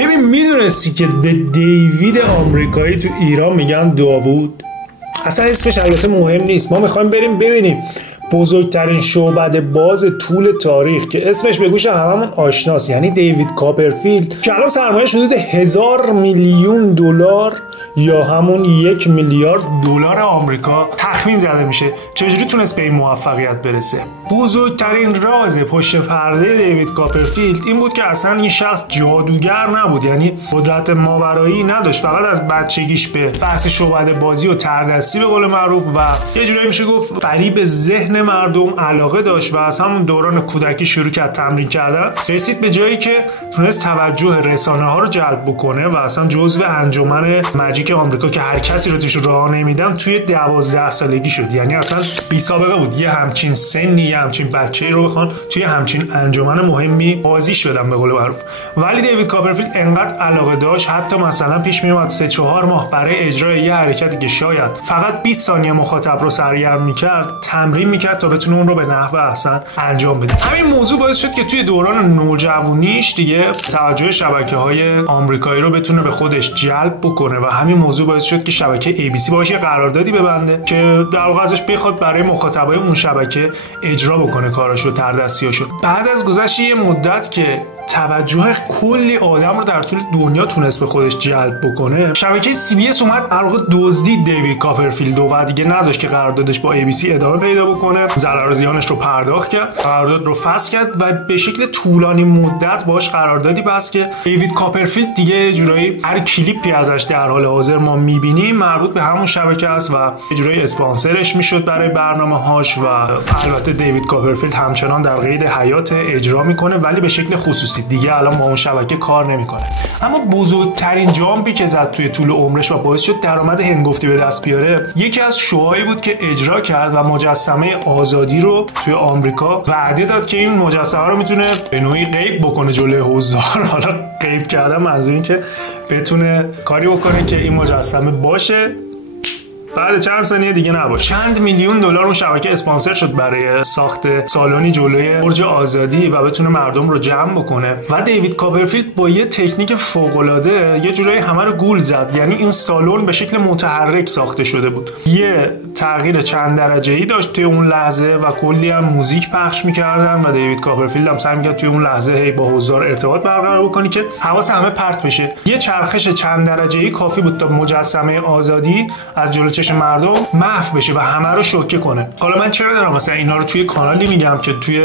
ببین میدونستی که به دیوید آمریکایی تو ایران میگن داوود؟ اصلا اسمش البته مهم نیست، ما میخوایم بریم ببینیم بزرگترین شعبده باز طول تاریخ که اسمش به گوش هممون آشناست، یعنی دیوید کاپرفیلد که الان سرمایه‌اش حدود 1000 میلیون دلار یا همون 1 میلیارد دلار آمریکا تخمین زده میشه. چجوری تونست به این موفقیت برسه؟ بزرگترین راز پشت پرده دیوید کاپرفیلد این بود که اصلا این شخص جادوگر نبود، یعنی قدرت ماورایی نداشت، فقط از بچگیش به بحث شعبده بازی و تردستی به قول معروف و یه جورایی میشه گفت فریب ذهن مردم علاقه داشت و از همون دوران کودکی شروع کرد تمرین کردن، رسید به جایی که تونست توجه رسانه ها رو جلب بکنه و اصلا جزو انجمن ماجیک آمریکا که هر کسی رو توش راه نمیدن توی 12 سالگی شد. یعنی اصلا بی سابقه بود یه همچین سنی یه همچین بچه‌ای رو بخوان توی همچین انجمن مهمی بازیش بدن به قول معروف. ولی دیوید کاپرفیلد انقدر علاقه داشت حتی مثلا پیش میومد 3-4 ماه برای اجرای یه حرکتی که شاید فقط 20 ثانیه مخاطب رو سرگرم می‌کرد تمرین می‌کرد تا بتونه اون رو به نحو احسن انجام بده. همین موضوع باعث شد که توی دوران نوجوانیش دیگه توجه شبکه‌های آمریکایی رو بتونه به خودش جلب بکنه و همین موضوع باعث شد که شبکه ABC باشه قراردادی ببنده که در واقع ازش بخواد برای مخاطبای اون شبکه اجرا بکنه کاراشو، تردستیاشو. بعد از گذشت یه مدت که توجه کلی آدم رو در طول دنیا تونست به خودش جلب بکنه، شبکه CBS اومد در واقع دزدید دیوید کاپرفیلد و دیگه نذاشت که قراردادش با ABC ادامه پیدا بکنه، ضرر و زیانش رو پرداخت کرد، قرارداد رو فسخ کرد و به شکل طولانی مدت باش قراردادی بست که دیوید کاپرفیلد دیگه جورایی هر کلیپی ازش در حال حاضر ما میبینیم مربوط به همون شبکه است و جورایی اسپانسرش میشد برای برنامه‌هاش و البته دیوید کاپرفیلد همچنان در قید حیات اجرا میکنه ولی به شکل خصوصی دیگه الان با اون شبکه کار نمیکنه. اما بزرگترین جامپی که زد توی طول عمرش و باعث شد درآمد هنگفتی به دست بیاره یکی از شوهایی بود که اجرا کرد و مجسمه آزادی رو توی آمریکا وعده داد که این مجسمه رو میتونه به نوعی غیب بکنه جلوی حضار. حالا غیب کردن منظور این که بتونه کاری بکنه که این مجسمه باشه بعد چند ثانیه دیگه نباشه. چند میلیون دلار اون شبکه اسپانسر شد برای ساخت سالنی جلوی برج آزادی و بتونه مردم رو جمع بکنه و دیوید کاپرفیلد با یه تکنیک فوق‌العاده یه جورایی همه رو گول زد. یعنی این سالن به شکل متحرک ساخته شده بود، یه تغییر چند درجه‌ای داشت توی اون لحظه و کلی هم موزیک پخش می‌کردن و دیوید کاپرفیلد هم سعی می‌کرد توی اون لحظه هی با حضار ارتباط برقرار بکنه که حواس همه پرت بشه. یه چرخش چند درجه‌ای کافی بود تا مجسمه آزادی از جلوی چشم مردم محو بشه و همه رو شوکه کنه. حالا من چرا دارم مثلا اینا رو توی کانالی میگم که توی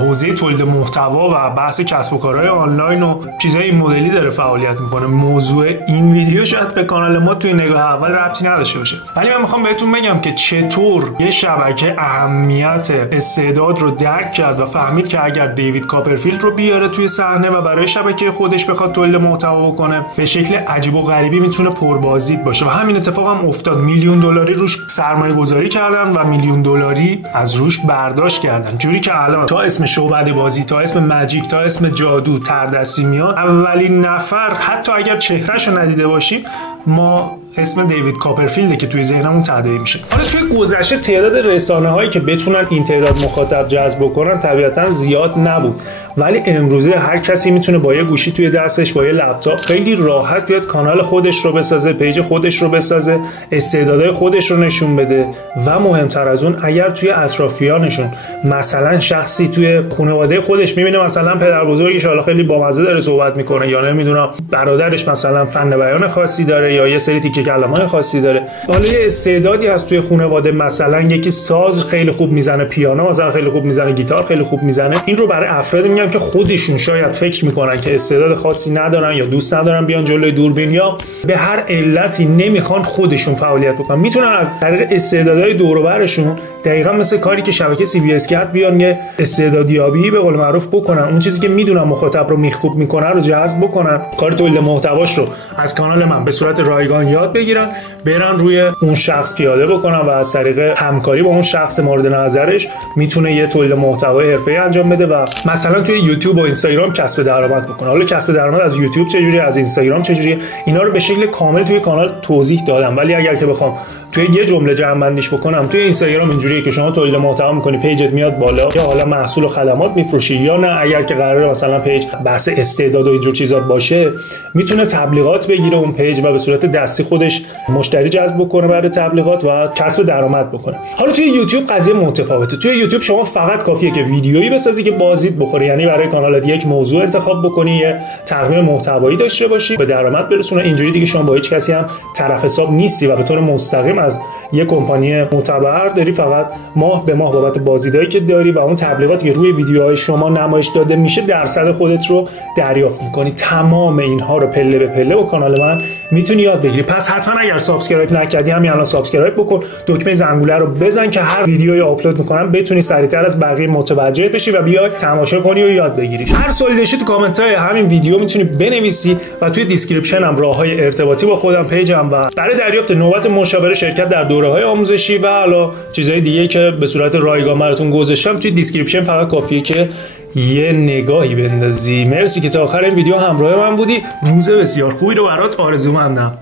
حوزه تولید محتوا و بحث کسب و کارهای آنلاین و چیزای این مدلی داره فعالیت میکنه؟ موضوع این ویدیو شاید به کانال ما توی نگاه اول ربطی نداشته باشه ولی من میخوام بهتون بگم که چطور یه شبکه اهمیت استعداد رو درک کرد و فهمید که اگر دیوید کاپرفیلد رو بیاره توی صحنه و برای شبکه خودش بخواد تولید محتوا بکنه به شکل عجیب و غریبی میتونه پربازدید باشه و همین اتفاق هم افتاد. میلیون دلاری روش سرمایه گذاری کردن و میلیون دلاری از روش برداشت کردن، جوری که الان تا اسم شعبده بازی، تا اسم ماجیک، تا اسم جادو، تردستی میاد اولین نفر حتی اگر چهرهشو ندیده باشیم ما اسم دیوید کاپرفیلد که توی ذهنمون تداعی میشه. حالا توی گذشته تعداد رسانه‌هایی که بتونن این تعداد مخاطب جذب بکنن طبیعتاً زیاد نبود ولی امروزه هر کسی میتونه با یه گوشی توی دستش با یه لپتاپ خیلی راحت بیاد کانال خودش رو بسازه، پیج خودش رو بسازه، استعدادهای خودش رو نشون بده و مهمتر از اون اگر توی اطرافیانشون مثلا شخصی توی خانواده خودش میبینه مثلا پدر بزرگش حالا خیلی بامزه داره صحبت میکنه یا نمیدونم برادرش مثلا فن بیان خاصی داره یا یه سری تیکه کلمات خاصی داره، حالا یه استعدادی هست توی خانواده مثلا یکی ساز خیلی خوب میزنه، پیانو مثلا خیلی خوب میزنه، گیتار خیلی خوب میزنه، این رو برای افراد میگم که خودشون شاید فکر میکنن که استعداد خاصی ندارن یا دوست ندارن بیان جلوی دوربین یا به هر علتی نمیخوان خودشون فعالیت بکنن، میتونن از طریق استعدادهای دور و برشون دقیقاً مثل کاری که شبکه CBS کرد بیان یه استعدادیابی به قول معروف بکنن، اون چیزی که میدونن مخاطب رو میخکوب میکنه رو جذب بکنن، کار تولید محتواش رو از کانال من به صورت رایگان یاد بگیرن، برن روی اون شخص پیاده بکنن و از طریق همکاری با اون شخص مورد نظرش میتونه یه تولید محتوای حرفه‌ای انجام بده و مثلا توی یوتیوب و اینستاگرام کسب درآمد بکنه. حالا کسب درآمد از یوتیوب چجوری، از اینستاگرام چجوری، اینا رو به شکل کامل توی کانال توضیح دادم ولی اگر که بخوام توی یه جمله جمع بندیش بکنم توی اینستاگرام اینجوری اینجوریه که شما تولید محتوا می‌کنی، پیجت میاد بالا، یا حالا محصول و خدمات میفروشی، یا نه اگر که قراره مثلا پیج بحث استعداد و اینجور چیزا باشه، میتونه تبلیغات بگیره اون پیج و به صورت دستی خودش مشتری جذب بکنه برای تبلیغات و کسب درآمد بکنه. حالا توی یوتیوب قضیه متفاوته. توی یوتیوب شما فقط کافیه که ویدیویی بسازی که بازدید بخوره، یعنی برای کانالت یک موضوع انتخاب بکنی، یه تقویم محتوایی داشته باشی، به درآمد برسونه. اینجوری دیگه شما با هیچ کسی هم طرف حساب نیستی و به طور مستقیم از یک کمپانی معتبر داری فقط ماه به ماه بابت بازدیدایی که داری و اون تبلیغاتی که روی ویدیوهای شما نمایش داده میشه درصد خودت رو دریافت میکنی. تمام اینها رو پله به پله با کانال من میتونی یاد بگیری. پس حتما اگر سابسکرایب نکردی همین الان سابسکرایب بکن، دکمه زنگوله رو بزن که هر ویدیویی آپلود میکنم بتونی سریعتر از بقیه متوجه بشی و بیای تماشا کنی و یاد بگیری. هر سوالی داشتی تو کامنت های همین ویدیو میتونی بنویسی و توی دیسکریپشن هم راههای ارتباطی با خودم، پیجم و برای دریافت نوبت مشاوره، شرکت در دوره‌های آموزشی و حالا چیزهای دیگه که به صورت رایگان براتون گذاشتم توی دیسکریپشن، فقط کافیه که یه نگاهی بندازی. مرسی که تا آخر این ویدیو همراه من بودی. روز بسیار خوبی رو برات آرزو مندم.